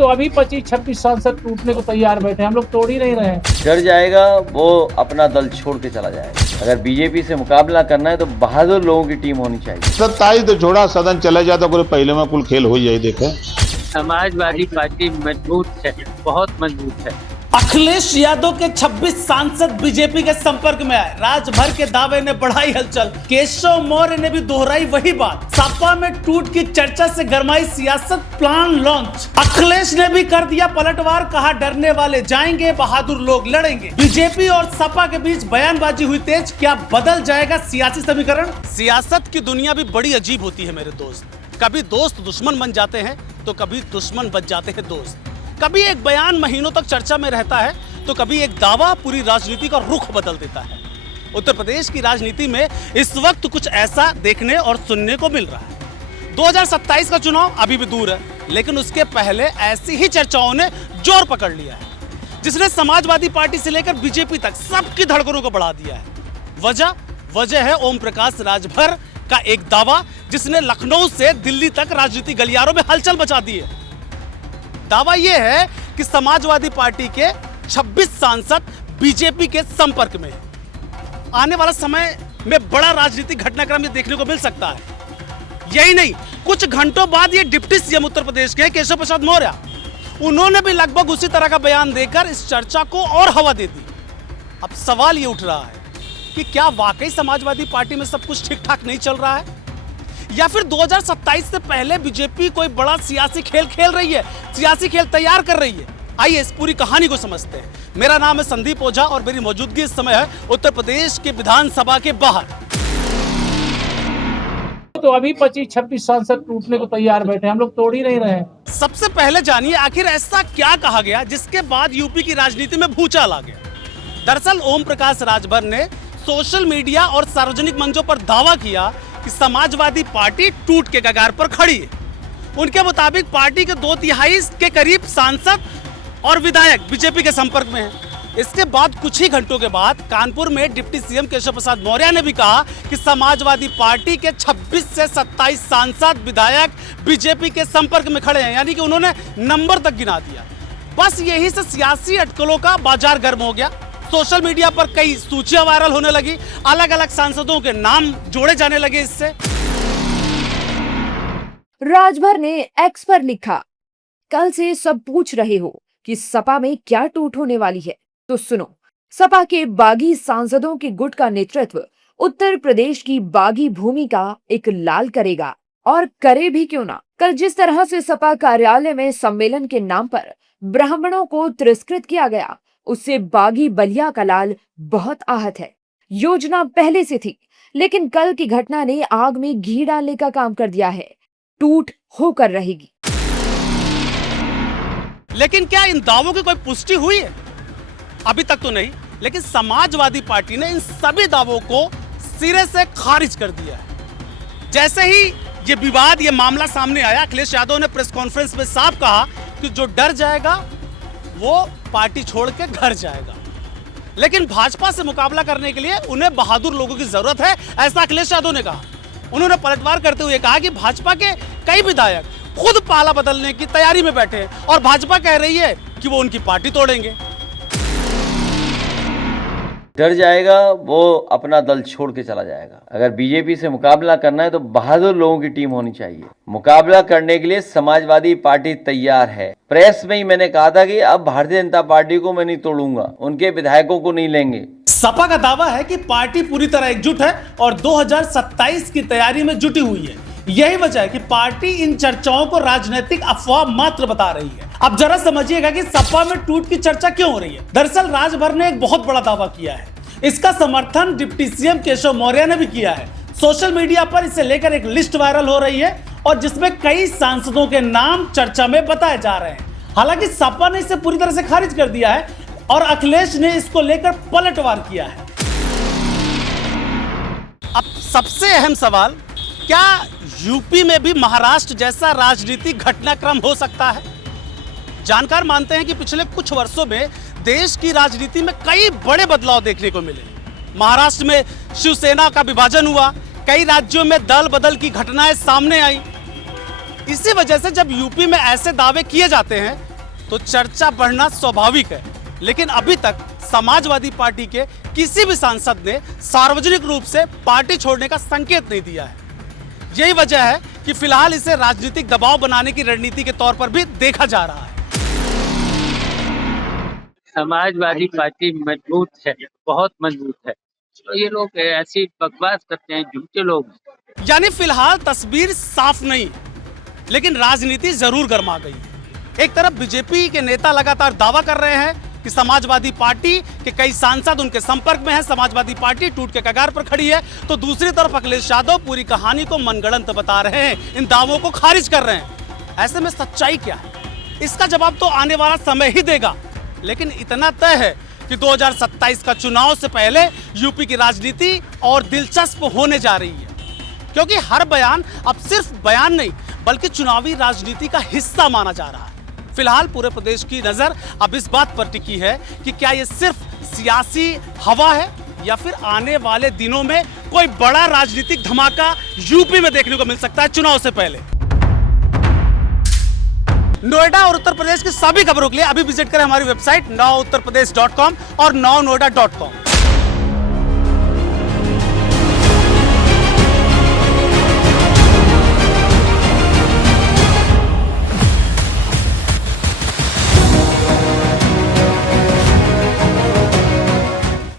तो अभी 25-26 सांसद टूटने को तैयार बैठे, हम लोग तोड़ ही नहीं रहे हैं। डर जाएगा वो अपना दल छोड़ के चला जाएगा। अगर बीजेपी से मुकाबला करना है तो बहादुर लोगों की टीम होनी चाहिए। 27 तो छोड़ा, सदन चला जाता तो पहले में कुल खेल हो जाए। देखे समाजवादी पार्टी मजबूत है, बहुत मजबूत है। अखिलेश यादव के 26 सांसद बीजेपी के संपर्क में आए। राजभर के दावे ने बढ़ाई हलचल। केशव मौर्य ने भी दोहराई वही बात। सपा में टूट की चर्चा से गरमाई सियासत, प्लान लॉन्च। अखिलेश ने भी कर दिया पलटवार, कहा डरने वाले जाएंगे, बहादुर लोग लड़ेंगे। बीजेपी और सपा के बीच बयानबाजी हुई तेज। क्या बदल जाएगा सियासी समीकरण? सियासत की दुनिया भी बड़ी अजीब होती है मेरे दोस्त। कभी दोस्त दुश्मन बन जाते हैं तो कभी दुश्मन बच जाते हैं दोस्त। कभी एक बयान महीनों तक चर्चा में रहता है तो कभी एक दावा पूरी राजनीति का रुख बदल देता है। उत्तर प्रदेश की राजनीति में इस वक्त कुछ ऐसा देखने और सुनने को मिल रहा है। 2027 का चुनाव अभी भी दूर है, लेकिन उसके पहले ऐसी ही चर्चाओं ने जोर पकड़ लिया है, जिसने समाजवादी पार्टी से लेकर बीजेपी तक सबकी धड़कनों को बढ़ा दिया है। वजह है ओम प्रकाश राजभर का एक दावा, जिसने लखनऊ से दिल्ली तक राजनीतिक गलियारों में हलचल मचा दी है। दावा यह है कि समाजवादी पार्टी के 26 सांसद बीजेपी के संपर्क में हैं। आने वाला समय में बड़ा राजनीतिक घटनाक्रम ये देखने को मिल सकता है। यही नहीं, कुछ घंटों बाद ये डिप्टी सीएम उत्तर प्रदेश के केशव प्रसाद मौर्य, उन्होंने भी लगभग उसी तरह का बयान देकर इस चर्चा को और हवा दे दी। अब सवाल ये उठ रहा है कि क्या वाकई समाजवादी पार्टी में सब कुछ ठीक ठाक नहीं चल रहा है, या फिर 2027 से पहले बीजेपी कोई बड़ा सियासी खेल खेल रही है, सियासी खेल तैयार कर रही है। आइए इस पूरी कहानी को समझते हैं। मेरा नाम है संदीप ओझा और मेरी मौजूदगी इस समय है उत्तर प्रदेश के विधानसभा के बाहर। तो अभी 25-26 सांसद टूटने को तैयार बैठे, हम लोग तोड़ ही नहीं रहे हैं। सबसे पहले जानिए आखिर ऐसा क्या कहा गया जिसके बाद यूपी की राजनीति में भूचाल आ गया। दरअसल ओम प्रकाश राजभर ने सोशल मीडिया और सार्वजनिक मंचों पर दावा किया कि समाजवादी पार्टी टूट के कगार पर खड़ी है। उनके मुताबिक पार्टी के 2/3 के करीब सांसद और विधायक बीजेपी के संपर्क में हैं। इसके बाद कुछ ही घंटों के बाद कानपुर में डिप्टी सीएम केशव प्रसाद मौर्य ने भी कहा कि समाजवादी पार्टी के 26 से 27 सांसद विधायक बीजेपी के संपर्क में खड़े हैं, यानी कि उन्होंने नंबर तक गिना दिया। बस यही से सियासी अटकलों का बाजार गर्म हो गया। सोशल मीडिया पर कई सूचियां वायरल होने लगी, अलग अलग सांसदों के नाम जोड़े जाने लगे। इससे राजभर ने एक्स पर लिखा, कल से सब पूछ रहे हो कि सपा में क्या टूट होने वाली है, तो सुनो। सपा के बागी सांसदों के गुट का नेतृत्व उत्तर प्रदेश की बागी भूमि का एक लाल करेगा, और करे भी क्यों ना। कल जिस तरह से सपा कार्यालय में सम्मेलन के नाम पर ब्राह्मणों को तिरस्कृत किया गया, उससे बागी बलिया का लाल बहुत आहत है। योजना पहले से थी, लेकिन कल की घटना ने आग में घी डालने का काम कर दिया है। टूट होकर रहेगी। लेकिन क्या इन दावों की कोई पुष्टि हुई है? अभी तक तो नहीं, लेकिन समाजवादी पार्टी ने इन सभी दावों को सिरे से खारिज कर दिया है। जैसे ही ये विवाद, ये मामला सामने आया, अखिलेश यादव ने प्रेस कॉन्फ्रेंस में साफ कहा कि जो डर जाएगा वो पार्टी छोड़ के घर जाएगा। लेकिन भाजपा से मुकाबला करने के लिए उन्हें बहादुर लोगों की जरूरत है, ऐसा अखिलेश यादव ने कहा। उन्होंने पलटवार करते हुए कहा कि भाजपा के कई विधायक खुद पाला बदलने की तैयारी में बैठे हैं और भाजपा कह रही है कि वो उनकी पार्टी तोड़ेंगे। डर जाएगा वो अपना दल छोड़ के चला जाएगा। अगर बीजेपी से मुकाबला करना है तो बहादुर लोगों की टीम होनी चाहिए। मुकाबला करने के लिए समाजवादी पार्टी तैयार है। प्रेस में ही मैंने कहा था कि अब भारतीय जनता पार्टी को मैं नहीं तोड़ूंगा, उनके विधायकों को नहीं लेंगे। सपा का दावा है कि पार्टी पूरी तरह एकजुट है और 2027 की तैयारी में जुटी हुई है। यही वजह है कि पार्टी इन चर्चाओं को राजनीतिक अफवाह मात्र बता रही है। अब जरा समझिएगा कि सपा में टूट की चर्चा क्यों हो रही है। दरअसल राजभर ने एक बहुत बड़ा दावा किया है। इसका समर्थन डिप्टी सीएम केशव मौर्य ने भी किया है। सोशल मीडिया पर इसे लेकर एक लिस्ट वायरल हो रही है और जिसमें कई सांसदों के नाम चर्चा में बताए जा रहे हैं। हालांकि सपा ने इसे पूरी तरह से खारिज कर दिया है और अखिलेश ने इसको लेकर पलटवार किया है। अब सबसे अहम सवाल, क्या यूपी में भी महाराष्ट्र जैसा राजनीतिक घटनाक्रम हो सकता है? जानकार मानते हैं कि पिछले कुछ वर्षों में देश की राजनीति में कई बड़े बदलाव देखने को मिले। महाराष्ट्र में शिवसेना का विभाजन हुआ, कई राज्यों में दल बदल की घटनाएं सामने आई। इसी वजह से जब यूपी में ऐसे दावे किए जाते हैं तो चर्चा बढ़ना स्वाभाविक है। लेकिन अभी तक समाजवादी पार्टी के किसी भी सांसद ने सार्वजनिक रूप से पार्टी छोड़ने का संकेत नहीं दिया है। यही वजह है कि फिलहाल इसे राजनीतिक दबाव बनाने की रणनीति के तौर पर भी देखा जा रहा है। समाजवादी पार्टी मजबूत है, बहुत मजबूत है। तो ये लोग ऐसी बकवास करते हैं, झूठे लोग हैं। यानी फिलहाल तस्वीर साफ नहीं, लेकिन राजनीति जरूर गर्मा गई है। एक तरफ बीजेपी के नेता लगातार दावा कर रहे हैं कि समाजवादी पार्टी के कई सांसद उनके संपर्क में हैं, समाजवादी पार्टी टूट के कगार पर खड़ी है, तो दूसरी तरफ अखिलेश यादव पूरी कहानी को मनगढ़ंत बता रहे हैं, इन दावों को खारिज कर रहे हैं। ऐसे में सच्चाई क्या है, इसका जवाब तो आने वाला समय ही देगा। लेकिन इतना तय है कि 2027 का चुनाव से पहले यूपी की राजनीति और दिलचस्प होने जा रही है, क्योंकि हर बयान अब सिर्फ बयान नहीं बल्कि चुनावी राजनीति का हिस्सा माना जा रहा है। फिलहाल पूरे प्रदेश की नजर अब इस बात पर टिकी है कि क्या ये सिर्फ सियासी हवा है या फिर आने वाले दिनों में कोई बड़ा राजनीतिक धमाका यूपी में देखने को मिल सकता है चुनाव से पहले। नोएडा और उत्तर प्रदेश की सभी खबरों के लिए अभी विजिट करें हमारी वेबसाइट nowuttarpradesh.com और nownoida.com।